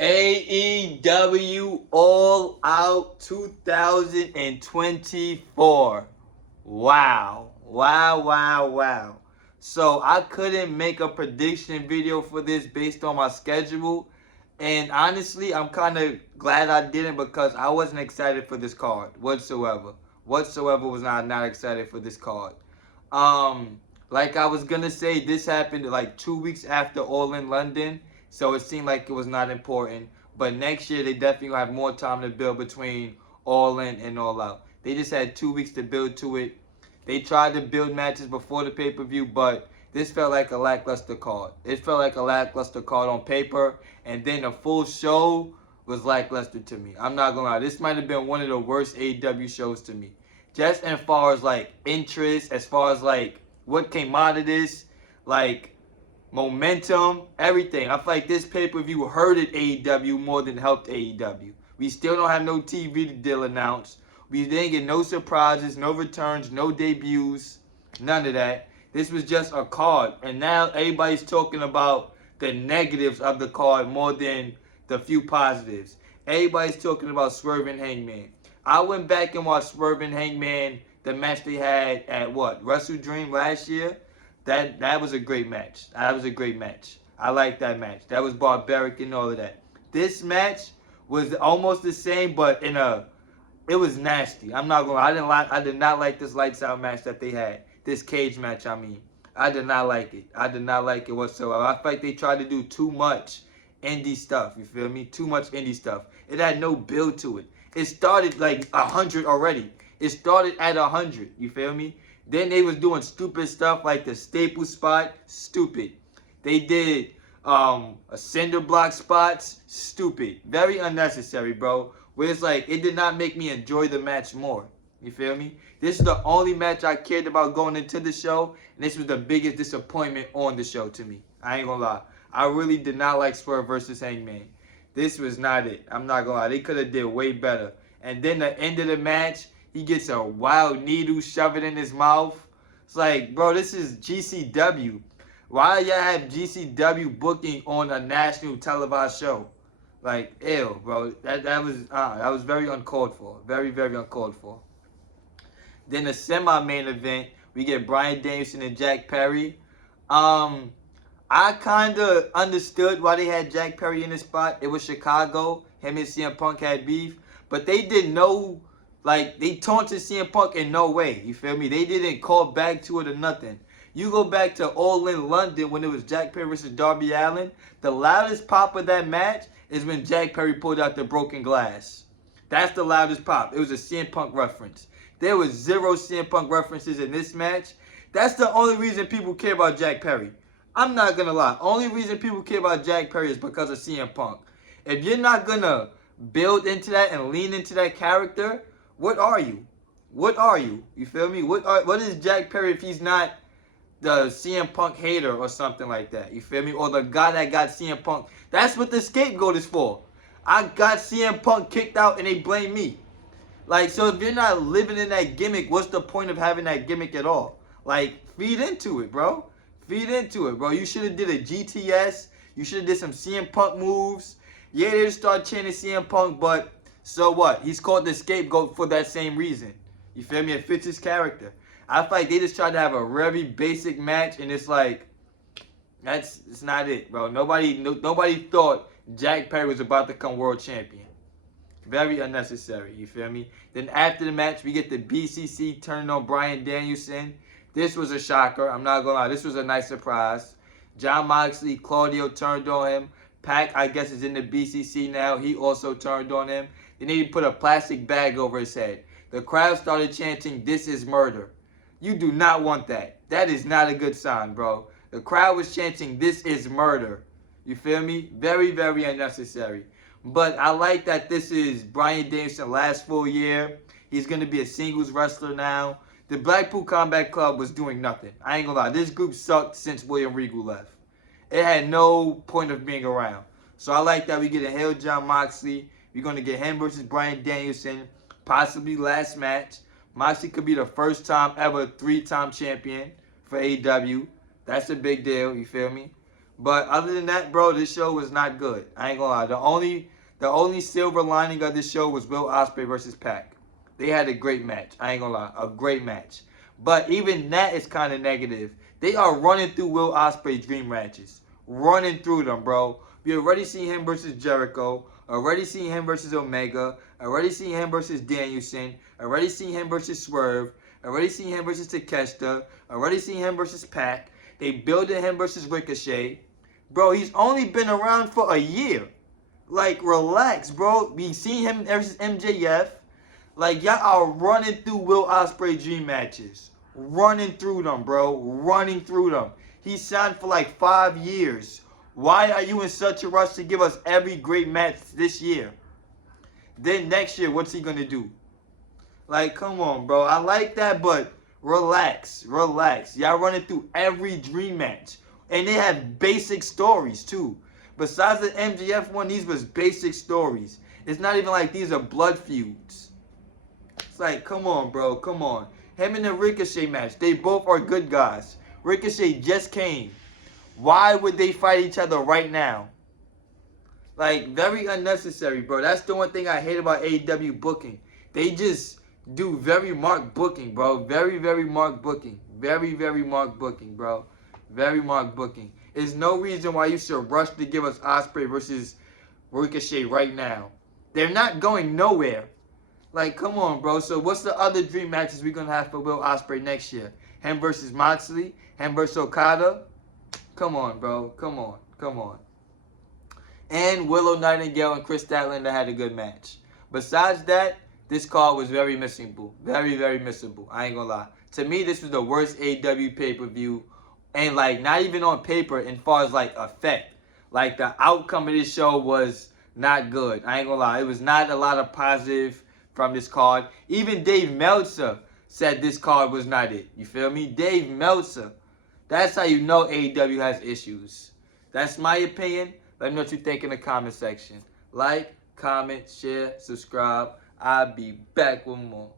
AEW All Out 2024. Wow. Wow, wow, wow. So I couldn't make a prediction video for this based on my schedule. And honestly, I'm kind of glad I didn't because I wasn't excited for this card whatsoever. Whatsoever was not excited for this card. Um, like I was gonna say, this happened like 2 weeks after All in London, so it seemed like it was not important. But next year they definitely gonna have more time to build between All In and All Out. They just had 2 weeks to build to it. They tried to build matches before the pay-per-view, but this felt like a lackluster card. It felt like a lackluster card on paper, and then the full show was lackluster to me. I'm not gonna lie. This might have been one of the worst AEW shows to me. Just as far as like interest, as far as like what came out of this, like momentum, everything. I feel like this pay-per-view hurted AEW more than helped AEW. We still don't have no TV deal announced. We didn't get no surprises, no returns, no debuts, none of that. This was just a card. And now everybody's talking about the negatives of the card more than the few positives. Everybody's talking about Swerve and Hangman. I went back and watched Swerve and Hangman, the match they had at what? Wrestle Dream last year. That was a great match. That was a great match. I like that match. That was barbaric and all of that. This match was almost the same, but it was nasty. I'm not gonna lie. I did not like this lights out match that they had. This cage match, I mean. I did not like it. I did not like it whatsoever. I feel like they tried to do too much indie stuff. You feel me? Too much indie stuff. It had no build to it. It started like 100 already. It started at 100. You feel me? Then they was doing stupid stuff like the staple spot. Stupid. They did a cinder block spots. Stupid. Very unnecessary, bro. Where it's like, it did not make me enjoy the match more. You feel me? This is the only match I cared about going into the show. And this was the biggest disappointment on the show to me. I ain't gonna lie. I really did not like Swerve versus Hangman. This was not it. I'm not gonna lie. They could have did way better. And then the end of the match, he gets a wild needle shoved in his mouth. It's like, bro, this is GCW. Why do y'all have GCW booking on a national televised show? Like, ew, bro. That was very uncalled for. Very, very uncalled for. Then the semi-main event, we get Bryan Danielson and Jack Perry. I kind of understood why they had Jack Perry in this spot. It was Chicago. Him and CM Punk had beef. But they didn't know, like, they taunted CM Punk in no way. You feel me? They didn't call back to it or nothing. You go back to All in London when it was Jack Perry versus Darby Allin. The loudest pop of that match is when Jack Perry pulled out the broken glass. That's the loudest pop. It was a CM Punk reference. There was zero CM Punk references in this match. That's the only reason people care about Jack Perry. I'm not going to lie. Only reason people care about Jack Perry is because of CM Punk. If you're not going to build into that and lean into that character, what are you? What are you? You feel me? What is Jack Perry if he's not the CM Punk hater or something like that? You feel me? Or the guy that got CM Punk. That's what the scapegoat is for. I got CM Punk kicked out and they blame me. Like, so if you're not living in that gimmick, what's the point of having that gimmick at all? Like, feed into it, bro. Feed into it, bro. You should have did a GTS. You should have did some CM Punk moves. Yeah, they just start chanting CM Punk, but so what? He's called the scapegoat for that same reason. You feel me? It fits his character. I feel like they just tried to have a very basic match, and it's like, it's not it, bro. Nobody thought Jack Perry was about to become world champion. Very unnecessary, you feel me? Then after the match, we get the BCC turning on Bryan Danielson. This was a shocker. I'm not going to lie. This was a nice surprise. Jon Moxley, Claudio turned on him. Pac, I guess, is in the BCC now. He also turned on him. Then he put a plastic bag over his head. The crowd started chanting, "This is murder." You do not want that. That is not a good sign, bro. The crowd was chanting, "This is murder." You feel me? Very, very unnecessary. But I like that this is Bryan Danielson's last full year. He's going to be a singles wrestler now. The Blackpool Combat Club was doing nothing. I ain't going to lie. This group sucked since William Regal left. It had no point of being around. So I like that we get a heel Jon Moxley. We're going to get him versus Bryan Danielson. Possibly last match. Moxley could be the first time ever 3-time champion for AEW. That's a big deal. You feel me? But other than that, bro, this show was not good. I ain't gonna lie. The only silver lining of this show was Will Ospreay versus Pac. They had a great match. I ain't gonna lie, a great match. But even that is kind of negative. They are running through Will Ospreay's dream matches, running through them, bro. We already seen him versus Jericho. Already seen him versus Omega. Already seen him versus Danielson. Already seen him versus Swerve. Already seen him versus Takeshita. Already seen him versus Pac. They building him versus Ricochet. Bro, he's only been around for a year. Like, relax, bro. We seen him versus MJF. Like, y'all are running through Will Ospreay dream matches. Running through them, bro. Running through them. He signed for like 5 years. Why are you in such a rush to give us every great match this year? Then next year, what's he going to do? Like, come on, bro. I like that, but relax. Relax. Y'all running through every dream match. And they have basic stories, too. Besides the MJF one, these was basic stories. It's not even like these are blood feuds. It's like, come on, bro. Come on. Him and the Ricochet match, they both are good guys. Ricochet just came. Why would they fight each other right now? Like, very unnecessary, bro. That's the one thing I hate about AEW booking. They just do very marked booking, bro. Very, very marked booking. Very, very marked booking, bro. Very marked booking. There's no reason why you should rush to give us Ospreay versus Ricochet right now. They're not going nowhere. Like, come on, bro. So what's the other dream matches we're going to have for Will Ospreay next year? Him versus Moxley? Him versus Okada? Come on, bro. Come on. Come on. And Willow Nightingale and Chris Statlander had a good match. Besides that, this card was very missable. Very, very missable. I ain't gonna lie. To me, this was the worst AEW pay-per-view. And, like, not even on paper as far as, like, effect. Like, the outcome of this show was not good. I ain't gonna lie. It was not a lot of positive from this card. Even Dave Meltzer said this card was not it. You feel me? Dave Meltzer. That's how you know AEW has issues. That's my opinion. Let me know what you think in the comment section. Like, comment, share, subscribe. I'll be back with more.